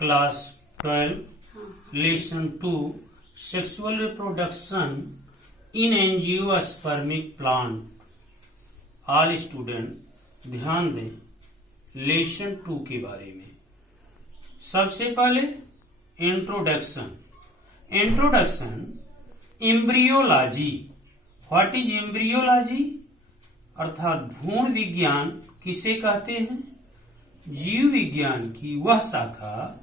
Class 12 lesson 2 sexual reproduction in angiospermic plant. All student ध्यान दें lesson 2 के बारे में। सबसे पहले introduction. Embryology. What is embryology? अर्थात भ्रूण विज्ञान किसे कहते हैं? जीव विज्ञान की वह शाखा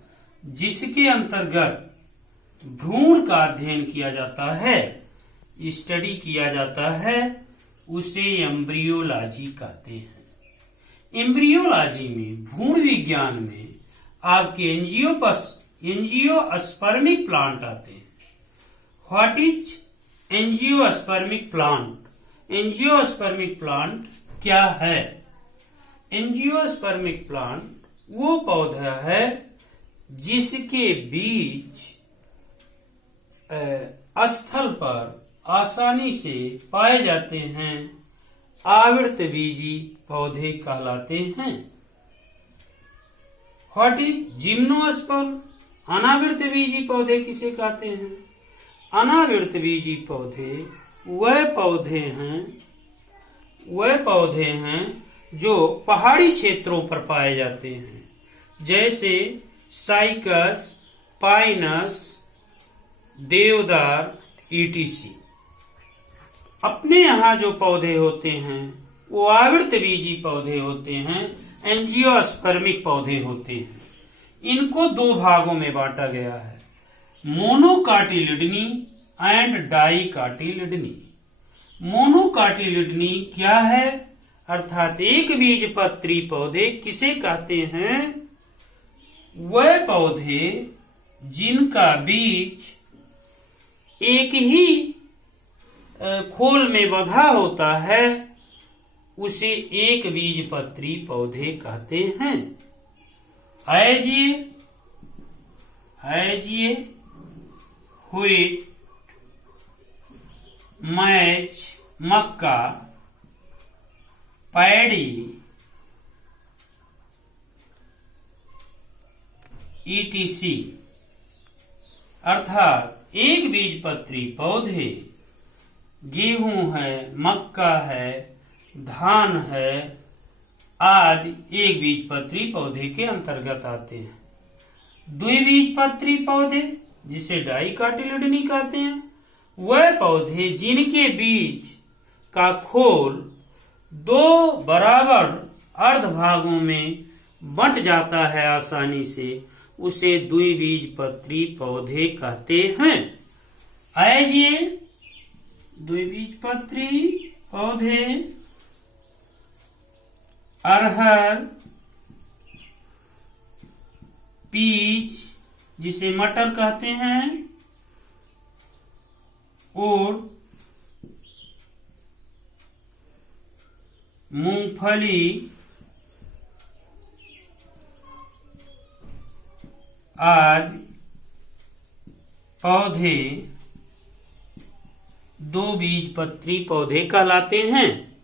जिसके अंतर्गत भ्रूण का अध्ययन किया जाता है, स्टडी किया जाता है, उसे एम्ब्रियोलॉजी कहते हैं। एम्ब्रियोलॉजी में, भ्रूण विज्ञान में आपके एंजियोस्पर्मिक प्लांट आते हैं। What is angiospermic plant? Angiospermic plant क्या है? एंजियोस्पर्मिक प्लांट वो पौधा है जिसके बीज स्थल पर आसानी से पाए जाते हैं, आवृतबीजी पौधे कहलाते हैं। What is gymnosperm? अनावृतबीजी पौधे किसे कहते हैं? अनावृतबीजी पौधे वह पौधे हैं जो पहाड़ी क्षेत्रों पर पाए जाते हैं, जैसे साइकस, पाइनस, देवदार, ईटीसी। अपने यहाँ जो पौधे होते हैं वो आवृतबीजी पौधे होते हैं, एंजियोस्पर्मिक पौधे होते हैं। इनको दो भागों में बांटा गया है, मोनोकाटिलिडनी एंड डाइकाटिलिडनी। मोनोकाटिलिडनी क्या है? अर्थात एक बीजपत्री पौधे किसे कहते हैं? वह पौधे जिनका बीज एक ही खोल में बंधा होता है, उसे एक बीजपत्री पौधे कहते हैं। आइजिए व्हीट, मैच, मक्का, पैडी, ईटीसी। अर्थात एक बीजपत्री पौधे गेहूं है, मक्का है, धान है आदि एक बीजपत्री पौधे के अंतर्गत आते हैं। द्विबीजपत्री पौधे जिसे डाइकाटिलिडनी कहते हैं, वह पौधे जिनके बीज का खोल दो बराबर अर्ध भागों में बंट जाता है आसानी से, उसे द्विबीजपत्री पौधे कहते हैं। आइए द्विबीजपत्री पौधे अरहर, पीज जिसे मटर कहते हैं, और मूंगफली आदि पौधे दो बीजपत्री पौधे कहलाते हैं।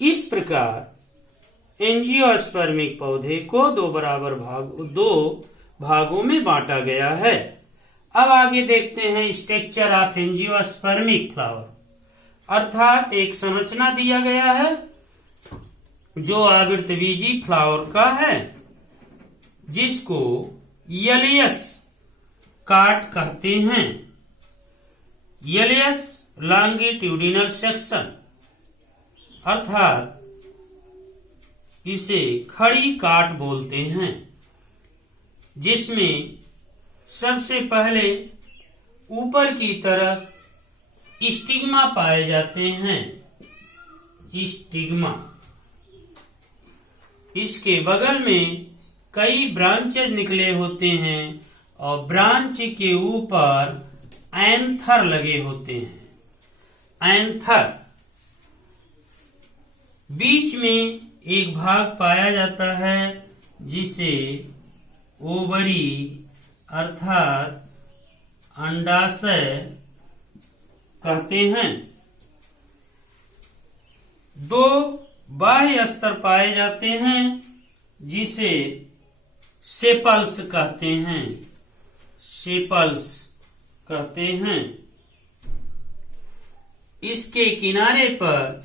इस प्रकार एंजियोस्पर्मिक पौधे को दो भागों में बांटा गया है। अब आगे देखते हैं स्ट्रक्चर ऑफ एंजियोस्पर्मिक फ्लावर। अर्थात एक संरचना दिया गया है जो आवृतबीजी फ्लावर का है, जिसको यलियस काट कहते हैं। यलियस लॉन्गिट्यूडिनल सेक्शन, अर्थात इसे खड़ी काट बोलते हैं, जिसमें सबसे पहले ऊपर की तरफ स्टिग्मा पाए जाते हैं। स्टिग्मा, इसके बगल में कई ब्रांचेज निकले होते हैं और ब्रांच के ऊपर एंथर लगे होते हैं। एंथर, बीच में एक भाग पाया जाता है जिसे ओवरी अर्थात अंडाशय कहते हैं। दो बाह्य स्तर पाए जाते हैं जिसे सेपल्स कहते हैं, सेपल्स कहते हैं। इसके किनारे पर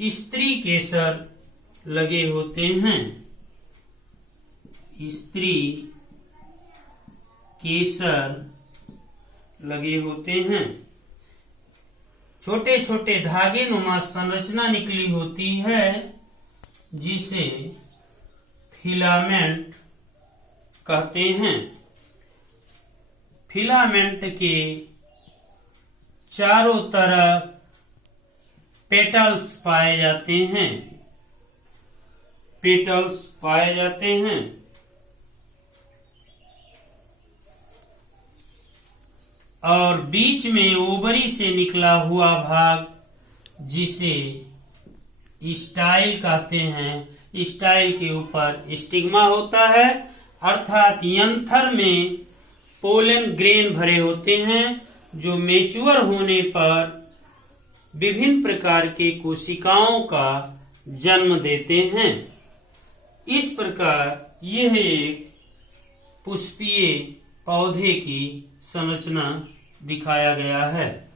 स्त्री केसर लगे होते हैं, स्त्री केसर लगे होते हैं। छोटे छोटे धागे नुमा संरचना निकली होती है जिसे फिलामेंट कहते हैं। फिलामेंट के चारों तरफ पेटल्स पाए जाते हैं, पेटल्स पाए जाते हैं। और बीच में ओवरी से निकला हुआ भाग जिसे स्टाइल कहते हैं। स्टाइल के ऊपर स्टिग्मा होता है, अर्थात यंथर में पोलन ग्रेन भरे होते हैं जो मैच्योर होने पर विभिन्न प्रकार के कोशिकाओं का जन्म देते हैं। इस प्रकार यह एक पुष्पीय पौधे की संरचना दिखाया गया है।